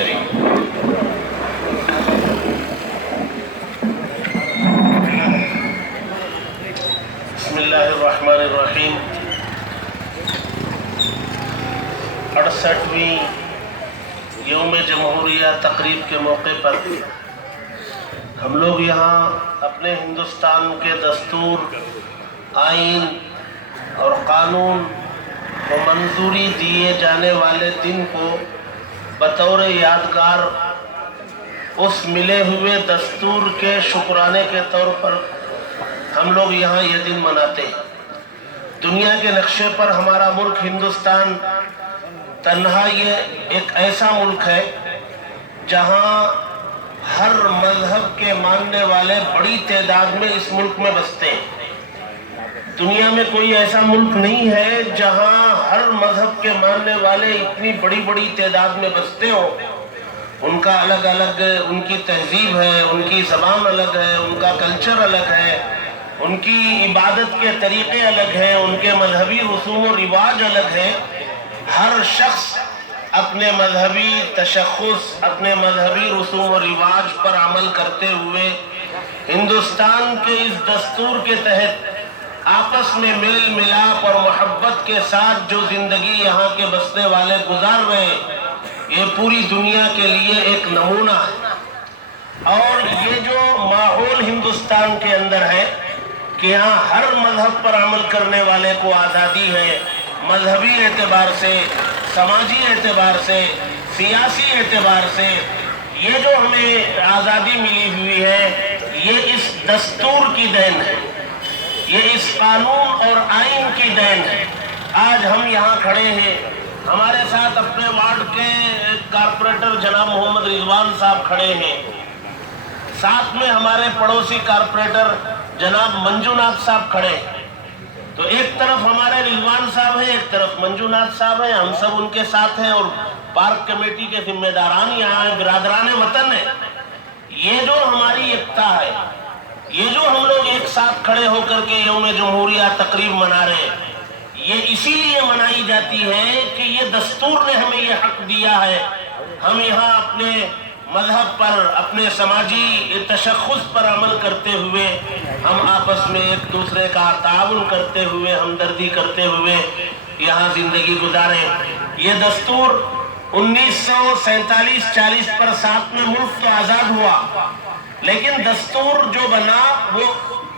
کریم۔ بسم اللہ الرحمن الرحیم۔ 68ویں یوم جمہوریہ تقریب کے موقع پر ہم لوگ یہاں اپنے ہندوستان کے دستور، آئین اور قانون کو منظوری دیے جانے والے دن کو بطور یادگار اس ملے ہوئے دستور کے شکرانے کے طور پر ہم لوگ یہاں یہ دن مناتے ہیں۔ دنیا کے نقشے پر ہمارا ملک ہندوستان تنہا یہ ایک ایسا ملک ہے جہاں ہر مذہب کے ماننے والے بڑی تعداد میں اس ملک میں بستے ہیں۔ دنیا میں کوئی ایسا ملک نہیں ہے جہاں ہر مذہب کے ماننے والے اتنی بڑی بڑی تعداد میں بستے ہوں۔ ان کا الگ الگ ان کی تہذیب ہے، ان کی زبان الگ ہے، ان کا کلچر الگ ہے، ان کی عبادت کے طریقے الگ ہیں، ان کے مذہبی رسوم و رواج الگ ہیں۔ ہر شخص اپنے مذہبی تشخص، اپنے مذہبی رسوم و رواج پر عمل کرتے ہوئے ہندوستان کے اس دستور کے تحت آپس میں میل ملاپ اور محبت کے ساتھ جو زندگی یہاں کے بسنے والے گزار رہے ہیں، یہ پوری دنیا کے لیے ایک نمونہ ہے۔ اور یہ جو ماحول ہندوستان کے اندر ہے کہ یہاں ہر مذہب پر عمل کرنے والے کو آزادی ہے، مذہبی اعتبار سے، سماجی اعتبار سے، سیاسی اعتبار سے، یہ جو ہمیں آزادی ملی ہوئی ہے یہ اس دستور کی دین ہے، یہ اس قانون اور آئین کی دین ہے۔ آج ہم یہاں کھڑے ہیں، ہمارے ساتھ اپنے وارڈ کے کارپوریٹر جناب محمد رضوان صاحب کھڑے ہیں، ساتھ میں ہمارے پڑوسی کارپوریٹر جناب منجوناتھ صاحب کھڑے ہیں۔ تو ایک طرف ہمارے رضوان صاحب ہیں، ایک طرف منجوناتھ صاحب ہیں، ہم سب ان کے ساتھ ہیں اور پارک کمیٹی کے ذمہ داران یہاں ہیں، برادران وطن ہیں۔ یہ جو ہماری ایکتا ہے، یہ جو ہم لوگ ایک ساتھ کھڑے ہو کر کے یوم جمہوریہ تقریب منا رہے ہیں، یہ اسی لیے منائی جاتی ہے کہ یہ دستور نے ہمیں یہ حق دیا ہے۔ ہم یہاں اپنے مذہب پر، اپنے سماجی تشخص پر عمل کرتے ہوئے، ہم آپس میں ایک دوسرے کا تعاون کرتے ہوئے، ہمدردی کرتے ہوئے یہاں زندگی گزاریں۔ یہ دستور 1947-40 پر ساتھ میں ملک تو آزاد ہوا، لیکن دستور جو بنا وہ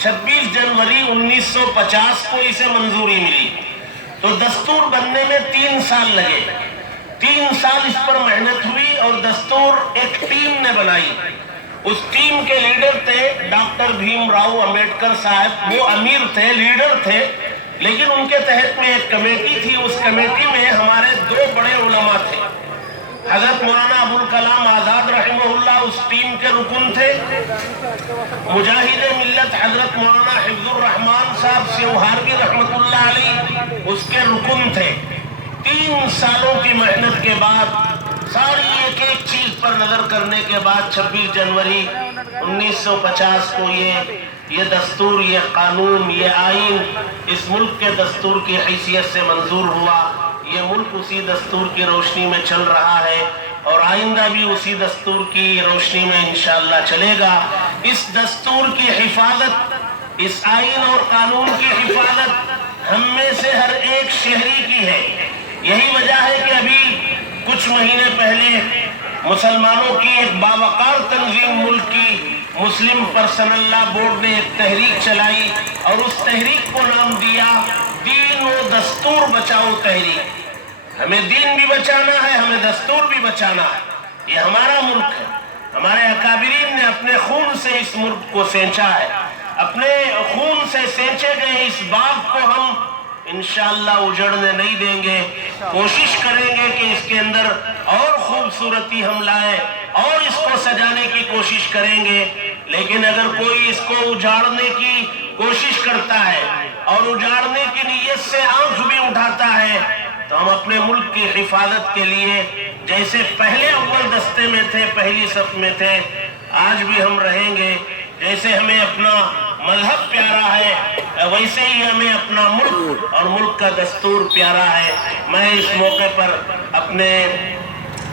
26 جنوری 1950 کو اسے منظوری ملی۔ تو دستور بننے میں 3 سال لگے، 3 سال اس پر محنت ہوئی اور دستور ایک ٹیم نے بنائی۔ اس ٹیم کے لیڈر تھے ڈاکٹر بھیم راؤ امبیڈکر صاحب، وہ امیر تھے، لیڈر تھے، لیکن ان کے تحت میں ایک کمیٹی تھی۔ اس کمیٹی میں ہمارے 2 بڑے علماء تھے، حضرت مولانا ابوالکلام آزاد رحمہ اللہ اس ٹیم کے رکن تھے، مجاہد ملت حضرت مولانا حفظ الرحمان صاحب سیوہاروی رحمۃ اللہ علیہ اس کے رکن تھے۔ 3 سالوں کی محنت کے بعد، ساری ایک ایک چیز پر نظر کرنے کے بعد 26 جنوری 1950 کو یہ دستور، یہ قانون، یہ آئین اس ملک کے دستور کی حیثیت سے منظور ہوا۔ یہ ملک اسی دستور کی روشنی میں چل رہا ہے اور آئندہ بھی اسی دستور کی روشنی میں انشاءاللہ چلے گا۔ اس دستور کی حفاظت، اس آئین اور قانون کی حفاظت ہم میں سے ہر ایک شہری کی ہے۔ یہی وجہ ہے کہ ابھی کچھ مہینے پہلے مسلمانوں کی ایک باوقار تنظیم ملک کی مسلم پرسنل لا بورڈ نے ایک تحریک چلائی اور اس تحریک کو نام دیا دین و دستور بچاؤ تحریک۔ ہمیں دین بھی بچانا ہے، ہمیں دستور بھی بچانا ہے۔ یہ ہمارا ملک ہے، ہمارے اکابرین نے اپنے خون سے اس ملک کو سینچا ہے، اپنے خون سے سینچے گئے اس باغ کو ہم انشاءاللہ اجڑنے نہیں دیں گے۔ کوشش کریں گے کہ اس کے اندر اور خوبصورتی ہم لائیں اور اس کو سجانے کی کوشش کریں گے، لیکن اگر کوئی اس کو اجاڑنے کی کوشش کرتا ہے اور اجاڑنے کی نیت سے آنکھ بھی اٹھاتا ہے تو ہم اپنے ملک کی حفاظت کے لیے جیسے پہلے اول دستے میں تھے، پہلی صف میں تھے، آج بھی ہم رہیں گے۔ جیسے ہمیں اپنا مذہب پیارا ہے ویسے ہی ہمیں اپنا ملک اور ملک کا دستور پیارا ہے۔ میں اس موقع پر اپنے